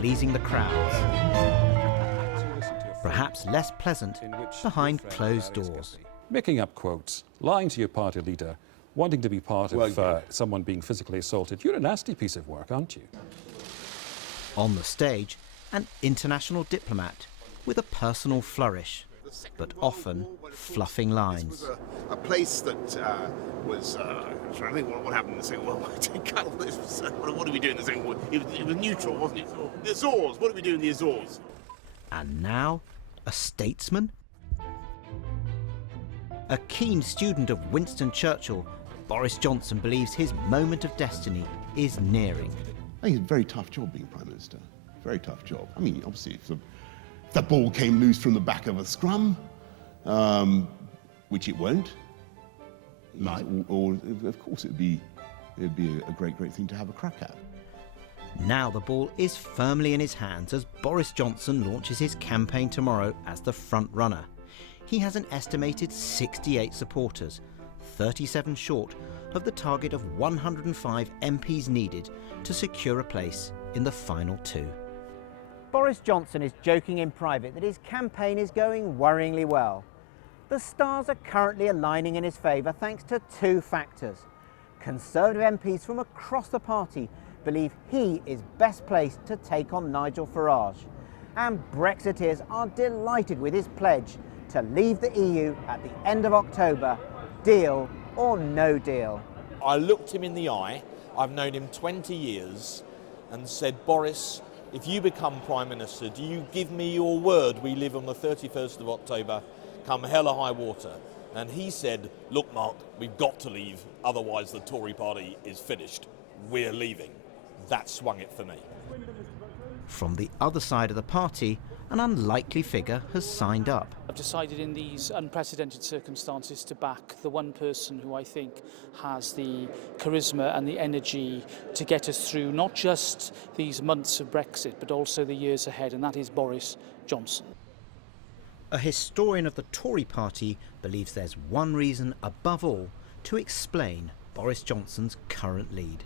pleasing the crowds. Perhaps less pleasant behind closed doors. Making up quotes, lying to your party leader, wanting to be part of someone being physically assaulted. You're a nasty piece of work, aren't you? On the stage, an international diplomat with a personal flourish, but often fluffing lines. This was a place that was, trying to think what happened in the Second World War. What did we do in the Second World War? It was neutral, wasn't it? The Azores, what did we do in the Azores? And now, a statesman? A keen student of Winston Churchill, Boris Johnson believes his moment of destiny is nearing. I think it's a very tough job being Prime Minister. Very tough job. I mean, obviously, if the ball came loose from the back of a scrum, which it won't, or of course it'd be a great thing to have a crack at. Now the ball is firmly in his hands as Boris Johnson launches his campaign tomorrow as the front runner. He has an estimated 68 supporters, 37 short of the target of 105 MPs needed to secure a place in the final two. Boris Johnson is joking in private that his campaign is going worryingly well. The stars are currently aligning in his favour thanks to two factors. Conservative MPs from across the party believe he is best placed to take on Nigel Farage. And Brexiteers are delighted with his pledge to leave the EU at the end of October, deal or no deal. I looked him in the eye, I've known him 20 years, and said, Boris, if you become Prime Minister, do you give me your word we live on the 31st of October, come hell or high water? And he said, look, Mark, we've got to leave, otherwise the Tory party is finished. We're leaving. That swung it for me. From the other side of the party, an unlikely figure has signed up. I've decided in these unprecedented circumstances to back the one person who I think has the charisma and the energy to get us through not just these months of Brexit, but also the years ahead, and that is Boris Johnson. A historian of the Tory party believes there's one reason above all to explain Boris Johnson's current lead.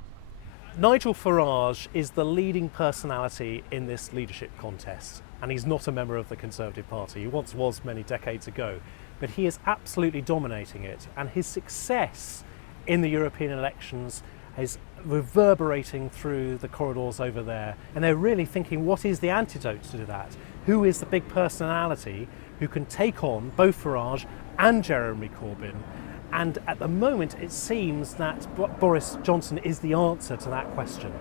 Nigel Farage is the leading personality in this leadership contest, and he's not a member of the Conservative Party. He once was many decades ago, but he is absolutely dominating it, and his success in the European elections is reverberating through the corridors over there, and they're really thinking, what is the antidote to that? Who is the big personality who can take on both Farage and Jeremy Corbyn? And at the moment, it seems that Boris Johnson is the answer to that question.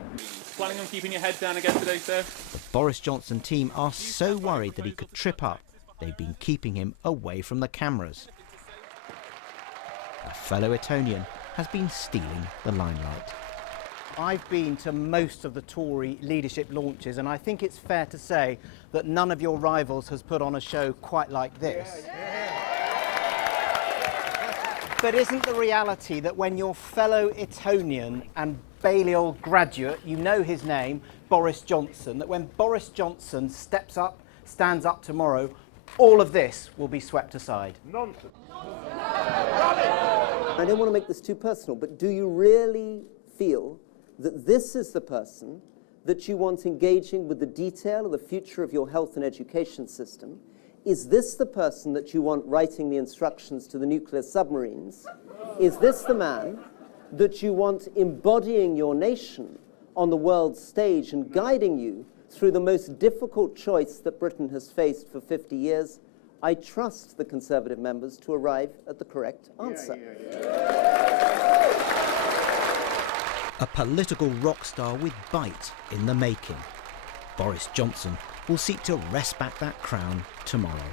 Planning on keeping your head down again today, sir? The Boris Johnson team are so worried that he could trip up, they've been keeping him away from the cameras. A fellow Etonian has been stealing the limelight. I've been to most of the Tory leadership launches, and I think it's fair to say that none of your rivals has put on a show quite like this. But isn't the reality that when your fellow Etonian and Balliol graduate, you know his name, Boris Johnson, that when Boris Johnson stands up tomorrow, all of this will be swept aside? Nonsense. I don't want to make this too personal, but do you really feel that this is the person that you want engaging with the detail of the future of your health and education system? Is this the person that you want writing the instructions to the nuclear submarines? Is this the man that you want embodying your nation on the world stage and guiding you through the most difficult choice that Britain has faced for 50 years? I trust the Conservative members to arrive at the correct answer. A political rock star with bite in the making. Boris Johnson will seek to wrest back that crown tomorrow.